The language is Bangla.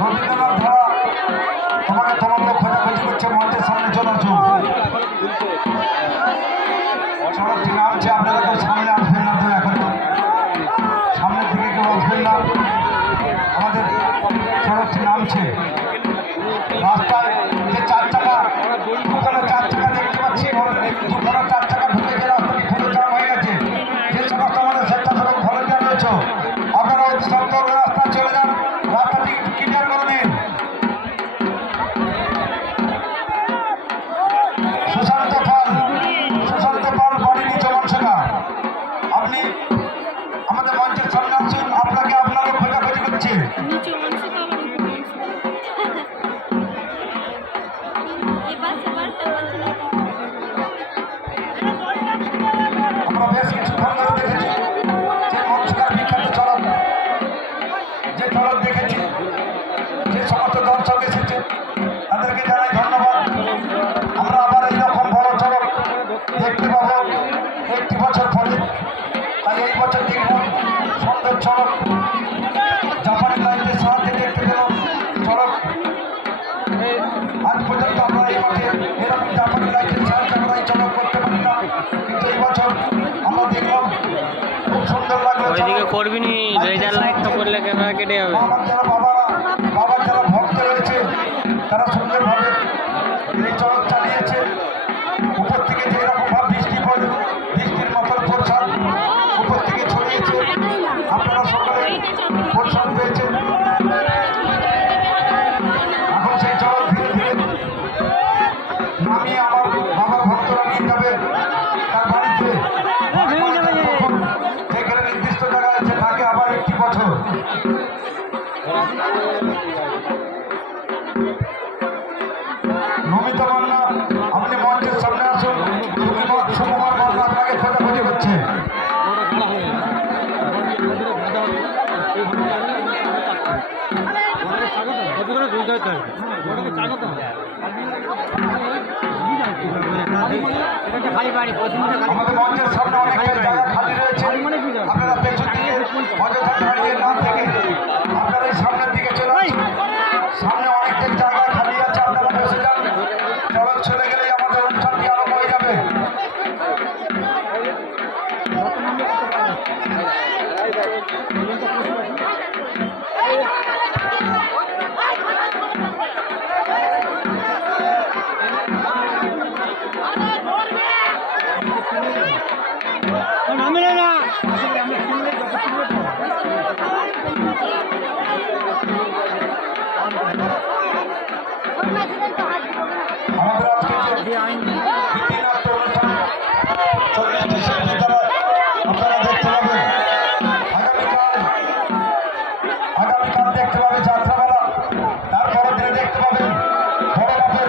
রবীন্দ্রনাথ ধারা তোমাকে করছে মঞ্চের সামনে চলে আসুন নামছে আপনারা কেউ সামনে আসবেন না করে সামনের দিকে আমাদের সড়কটি নামছে রাস্তায় যে চার চাকা দুখানা চার চাকা দেখতে পাচ্ছি সুশান্ত পাল সুশান্ত পাল বাড়ি নিচে না আপনি আমাদের মঞ্চের সামনে আসুন আপনাকে আপনারও খোঁজাখুঁজি করছে। করবি নি রেজার লাইট তো করলে ক্যামেরা কেটে যাবে। আমার যারা ভক্ত রয়েছে, তারা সুন্দরভাবে এই চড়ক চালিয়েছে। উপর থেকে যে এরকম ভাব বৃষ্টির মতন প্রসাদ উপর থেকে ছড়িয়েছে। আপনারা সকলে প্রসাদ পেয়েছেন। এখন চড়ক ধীরে আমার বাবার ভক্তরা নিয়ে যাবে। নমিতা মান্না আপনি মঞ্চের সামনে আসুন। সুকুমার মান্না আপনাকে খোঁজাখুঁজি করছে আমাদের মঞ্চের সামনে অনেক জায়গা খালি রয়েছে আপনারা পেছন দিকে সামনের দিকে চলে আসুন। সামনে অনেকটা জায়গা খালি আছে, আপনারা বসে যান। চলে গেলেই আমাদের অনুষ্ঠানটি যাত্রাপালা তারপরের দিনে দেখতে পাবেন বড় বাপের